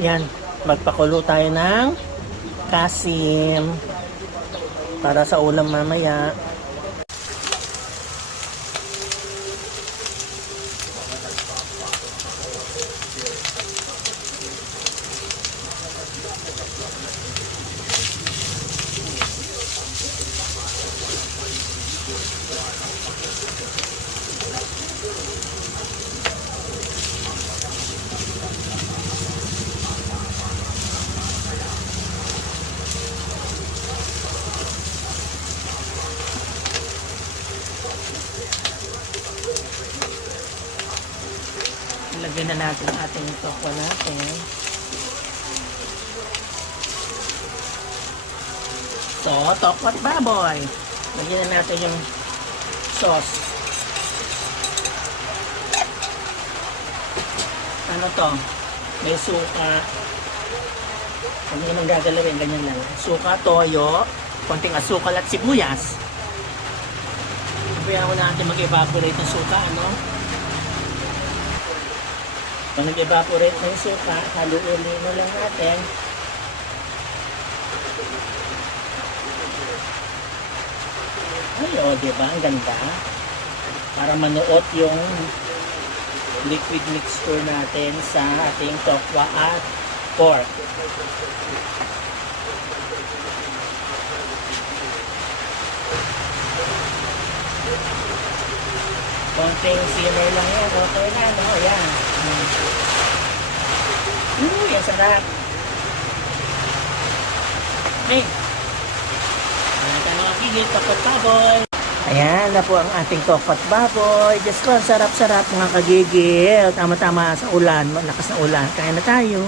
Yan, magpakulo tayo ng kasim para sa ulam mamaya. Lagyan na natin ating tokwa natin. So, tokwa't baboy. Lagyan na natin yung sauce. Ano to? May suka. Hindi naman gagalawin, ganyan lang. Suka, toyo, konting asukal at sibuyas. Ibayaan ko natin mag-evaporate ng suka, ano? Pag nag-evaporate ng suka, haluin mo lang natin. Ay, o, diba? Ang ganda. Para manuot yung liquid mixture natin sa ating tokwa at pork. Konting simmer lang yan. Okay na, no? Ayan. Yan sarap. Hey. Ayan tayo mga gigit, tokwa't baboy. Ayan na po ang ating tokwa't baboy. Diyos ko, ang sarap-sarap mga kagigil. Tama-tama sa ulan, malakas na ulan. Kaya na tayo.